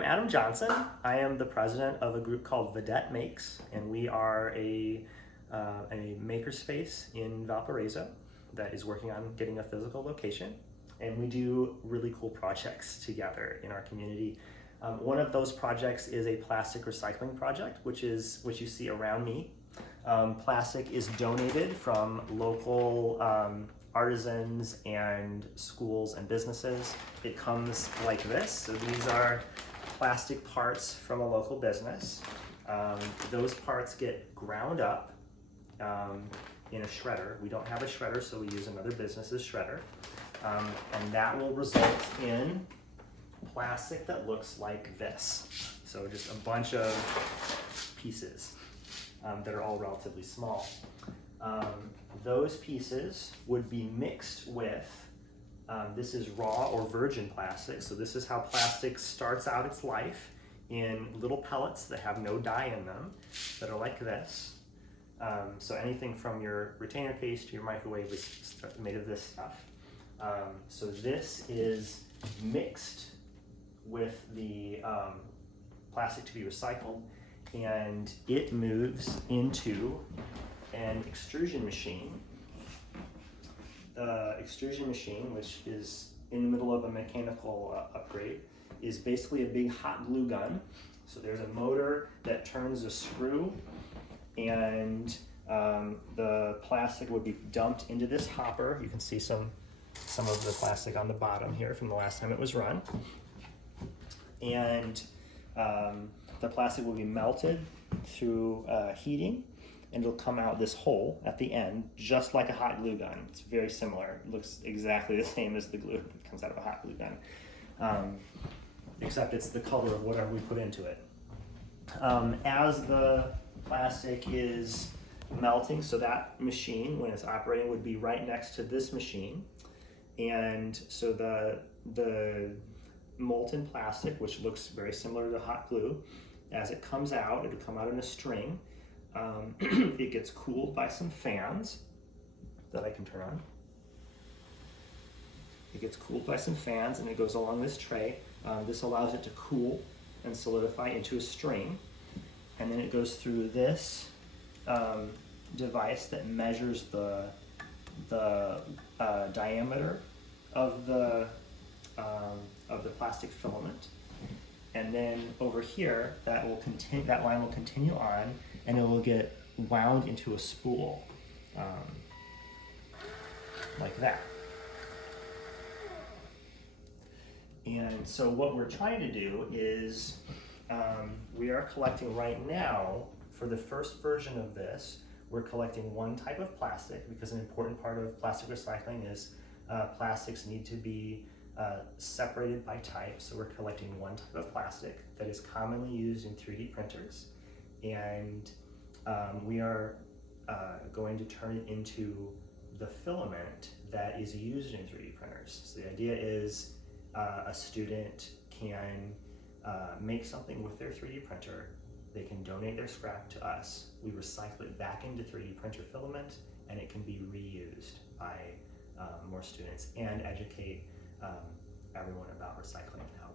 I'm Adam Johnson. I am the president of a group called Vedette Makes, and we are a makerspace in Valparaiso that is working on getting a physical location. And we do really cool projects together in our community. One of those projects is a plastic recycling project, which is what you see around me. Plastic is donated from local artisans and schools and businesses. It comes like this. So these are plastic parts from a local business. Those parts get ground up in a shredder. We don't have a shredder, so we use another business's shredder. And that will result in plastic that looks like this. So just a bunch of pieces that are all relatively small. Those pieces would be mixed with, this is raw or virgin plastic, so this is how plastic starts out its life in little pellets that have no dye in them, that are like this. So anything from your retainer case to your microwave is made of this stuff. So this is mixed with the plastic to be recycled, and it moves into an extrusion machine. The extrusion machine, which is in the middle of a mechanical upgrade, is basically a big hot glue gun. So there's a motor that turns a screw, and the plastic would be dumped into this hopper. You can see some of the plastic on the bottom here from the last time it was run. And the plastic will be melted through heating, and it'll come out this hole at the end, just like a hot glue gun. It's very similar. It looks exactly the same as the glue that comes out of a hot glue gun, except it's the color of whatever we put into it. As the plastic is melting, so that machine, when it's operating, would be right next to this machine. And so the molten plastic, which looks very similar to hot glue, as it comes out, it'll come out in a string. It gets cooled by some fans that I can turn on. It gets cooled by some fans, and it goes along this tray. This allows it to cool and solidify into a string. And then it goes through this device that measures the diameter of the plastic filament. And then over here, that line will continue on, and it will get wound into a spool, like that. And so what we're trying to do is, we are collecting right now, for the first version of this, we're collecting one type of plastic, because an important part of plastic recycling is plastics need to be separated by type. So we're collecting one type of plastic that is commonly used in 3D printers, and we are going to turn it into the filament that is used in 3D printers. So the idea is a student can make something with their 3D printer. They can donate their scrap to us. We recycle it back into 3D printer filament, and it can be reused by more students, and educate everyone about recycling and how